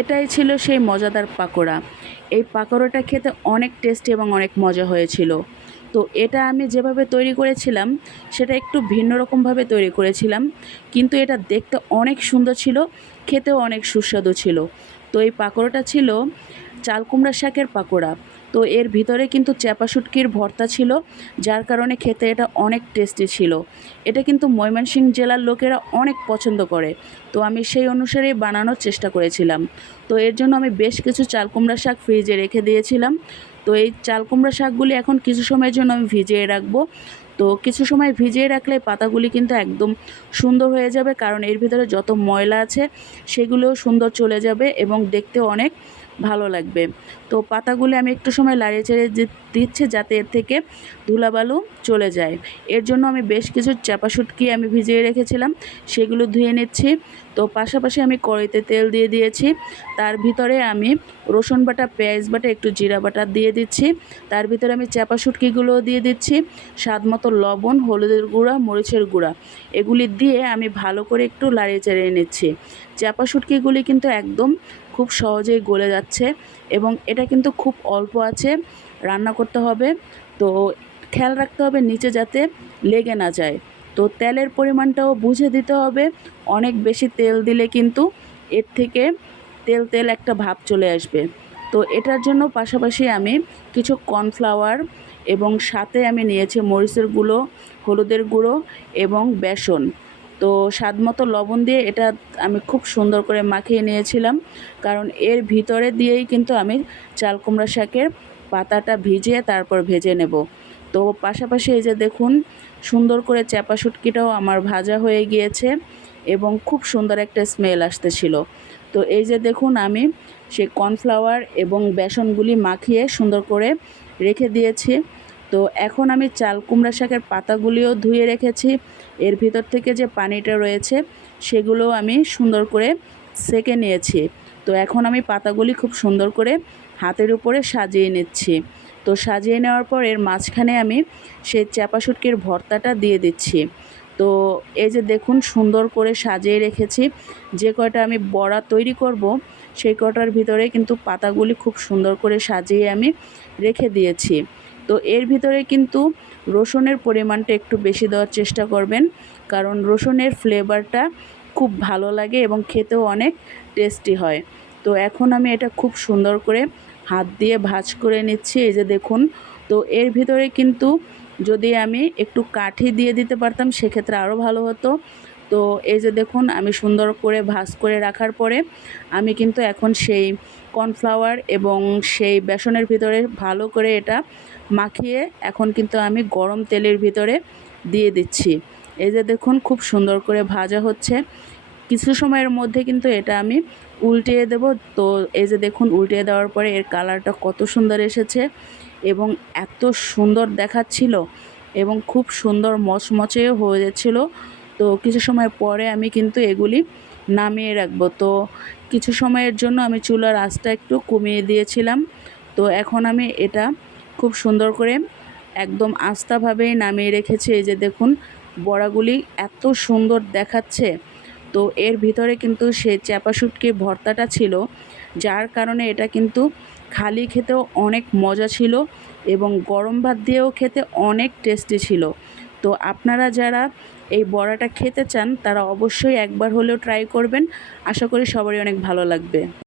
এটাই ছিল সেই মজাদার পাকোড়া। এই পাকোড়াটা খেতে অনেক টেস্টি এবং অনেক মজা হয়েছিল। তো এটা আমি যেভাবে তৈরি করেছিলাম, সেটা একটু ভিন্ন রকমভাবে তৈরি করেছিলাম, কিন্তু এটা দেখতে অনেক সুন্দর ছিল, খেতেও অনেক সুস্বাদু ছিল। তো এই পাকোড়াটা ছিল চাল কুমড়া শাকের পাকোড়া। তো এর ভিতরে কিন্তু চ্যাপা শুটকির ভর্তা ছিল, যার কারণে খেতে এটা অনেক টেস্টি ছিল। এটা কিন্তু ময়মনসিংহ জেলার লোকেরা অনেক পছন্দ করে। তো আমি সেই অনুসারেই বানানোর চেষ্টা করেছিলাম। তো এর জন্য আমি বেশ কিছু চাল কুমড়া শাক ফ্রিজে রেখে দিয়েছিলাম। তো এই চাল কুমড়া শাকগুলি এখন কিছু সময়ের জন্য আমি ভিজিয়ে রাখব। তো কিছু সময় ভিজিয়ে রাখলে পাতাগুলি কিন্তু একদম সুন্দর হয়ে যাবে, কারণ এর ভিতরে যত ময়লা আছে সেগুলোও সুন্দর চলে যাবে এবং দেখতেও অনেক ভালো লাগবে। তো পাতাগুলি আমি একটু সময় লাড়িয়ে চেড়ে দিচ্ছে যাতে এর থেকে ধুলাবালু চলে যায়। এর জন্য আমি বেশ কিছু চাপা শুটকি আমি ভিজিয়ে রেখেছিলাম, সেগুলো ধুয়ে নিচ্ছি। তো পাশাপাশি আমি কড়াইতে তেল দিয়ে দিয়েছি। তার ভিতরে আমি রসুন বাটা, পেঁয়াজ বাটা, একটু জিরা বাটা দিয়ে দিচ্ছি। তার ভিতরে আমি চাপা শুটকিগুলোও দিয়ে দিচ্ছি। স্বাদ মতো লবণ, হলুদের গুঁড়া, মরিচের গুঁড়া। এগুলি দিয়ে আমি ভালো করে একটু লাড়িয়ে চাড়িয়ে নিচ্ছি। চাপা শুটকিগুলি কিন্তু একদম খুব সহজেই গলে যাচ্ছে এবং এটা কিন্তু খুব অল্প আছে, রান্না করতে হবে। তো খেয়াল রাখতে হবে নিচে যাতে লেগে না যায়। তো তেলের পরিমাণটাও বুঝে দিতে হবে, অনেক বেশি তেল দিলে কিন্তু এর থেকে তেল তেল একটা ভাব চলে আসবে। তো এটার জন্য পাশাপাশি আমি কিছু কর্নফ্লাওয়ার এবং সাথে আমি নিয়েছি মরিচের গুঁড়ো, হলুদের গুঁড়ো এবং বেসন। তো স্বাদ মতো লবণ দিয়ে এটা আমি খুব সুন্দর করে মাখিয়ে নিয়েছিলাম। কারণ এর ভিতরে দিয়েই কিন্তু আমি চাল কুমড়া শাকের পাতাটা ভিজিয়ে তারপর ভেজে নেব। তো পাশাপাশি এই যে দেখুন, সুন্দর করে চ্যাপা শুটকিটাও আমার ভাজা হয়ে গিয়েছে এবং খুব সুন্দর একটা স্মেল আসতেছিল। তো এই যে দেখুন, আমি সেই কর্নফ্লাওয়ার এবং বেসনগুলি মাখিয়ে সুন্দর করে রেখে দিয়েছি। তো এখন আমি চাল কুমড়া শাকের পাতাগুলিও ধুয়ে রেখেছি। এর ভিতর থেকে যে পানিটা রয়েছে, সেগুলো আমি সুন্দর করে সেকে নিয়েছি। তো এখন আমি পাতাগুলি খুব সুন্দর করে হাতের উপরে সাজিয়ে নিচ্ছি। তো সাজিয়ে নেওয়ার পর এর মাঝখানে আমি সেই চাপা শুটকির ভর্তাটা দিয়ে দিচ্ছি। তো এই যে দেখুন, সুন্দর করে সাজিয়ে রেখেছি। যে কয়টা আমি বড়া তৈরি করব, সেই কটার ভিতরে কিন্তু পাতাগুলি খুব সুন্দর করে সাজিয়ে আমি রেখে দিয়েছি। তো এর ভিতরে কিন্তু রসুনের পরিমাণটা একটু বেশি দেওয়ার চেষ্টা করবেন। কারণ রসুনের ফ্লেভারটা খুব ভালো লাগে এবং খেতেও অনেক টেস্টি হয়। তো এখন আমি এটা খুব সুন্দর করে হাত দিয়ে ভাজ করে নিচ্ছি, এই যে দেখুন। তো এর ভিতরে কিন্তু যদি আমি একটু কাঠি দিয়ে দিতে পারতাম, সেক্ষেত্রে আরও ভালো হতো। তো এই যে দেখুন, আমি সুন্দর করে ভাজ করে রাখার পরে আমি কিন্তু এখন সেই কর্নফ্লাওয়ার এবং সেই বেসনের ভিতরে ভালো করে এটা মাখিয়ে এখন কিন্তু আমি গরম তেলের ভিতরে দিয়ে দিচ্ছি। এই যে দেখুন, খুব সুন্দর করে ভাজা হচ্ছে। কিছু সময়ের মধ্যে কিন্তু এটা আমি উল্টিয়ে দেব। তো এই যে দেখুন, উল্টিয়ে দেওয়ার পরে এর কালারটা কত সুন্দর এসেছে এবং এত সুন্দর দেখাচ্ছিল এবং খুব সুন্দর মচমচেও হয়ে যাচ্ছিল তো কিছু সময় পরে আমি কিন্তু এগুলি নামিয়ে রাখব। তো কিছু সময়ের জন্য আমি চুলার আঁচটা একটু কমিয়ে দিয়েছিলাম। তো এখন আমি এটা খুব সুন্দর করে একদম আস্তাভাবেই নামিয়ে রেখেছি। এই যে দেখুন, বড়াগুলি এত সুন্দর দেখাচ্ছে। তো এর ভিতরে কিন্তু সে চ্যাপা শুটকির ভর্তাটা ছিল, যার কারণে এটা কিন্তু খালি খেতেও অনেক মজা ছিল এবং গরম ভাত দিয়েও খেতে অনেক টেস্টি ছিল। তো আপনারা যারা এই বড়াটা খেতে চান, তারা অবশ্যই একবার হলেও ট্রাই করবেন। আশা করি সবারই অনেক ভালো লাগবে।